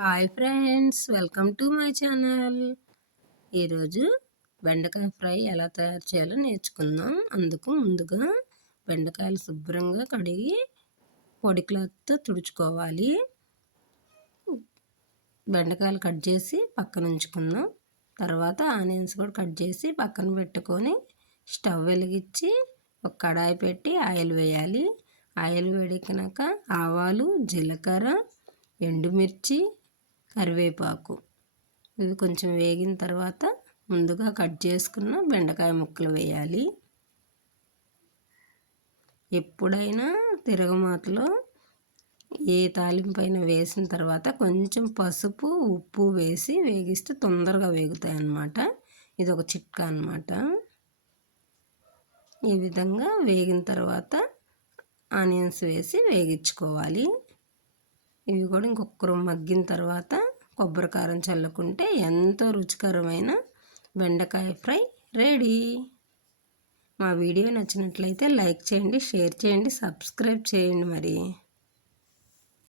Hi friends, welcome to my channel. ఈరోజు బెండకాయ fry ఎలా తయారు చేయాలో నేర్చుకుందాం. అందుకు ముందుగా బెండకాయలు శుభ్రంగా కడిగి పొడి క్లాత్తో తుడుచుకోవాలి. బెండకాయలు కట్ చేసి పక్కన ఉంచుకుందాం. తర్వాత ఆనియన్స్ కూడా కట్ చేసి పక్కన పెట్టుకొని స్టవ్ వెలిగించి ఒక కడాయి పెట్టి ఆయిల్ వేయాలి. ఆయిల్ వేడెక్కినాక ఆవాలు, జీలకర్ర, ఎండుమిర్చి, కరివేపాకు ఇవి కొంచెం వేగిన తర్వాత ముందుగా కట్ చేసుకున్న బెండకాయ ముక్కలు వేయాలి. ఎప్పుడైనా తిరగమాతలో ఏ తాలింపైన వేసిన తర్వాత కొంచెం పసుపు, ఉప్పు వేసి వేగిస్తే తొందరగా వేగుతాయి అన్నమాట. ఇది ఒక చిట్కా అన్నమాట. ఈ విధంగా వేగిన తర్వాత ఆనియన్స్ వేసి వేగించుకోవాలి. ఇవి కూడా ఇంకొక మగ్గిన తర్వాత కొబ్బరి కారం చల్లుకుంటే ఎంతో రుచికరమైన బెండకాయ ఫ్రై రెడీ. మా వీడియో నచ్చినట్లయితే లైక్ చేయండి, షేర్ చేయండి, సబ్స్క్రైబ్ చేయండి మరి.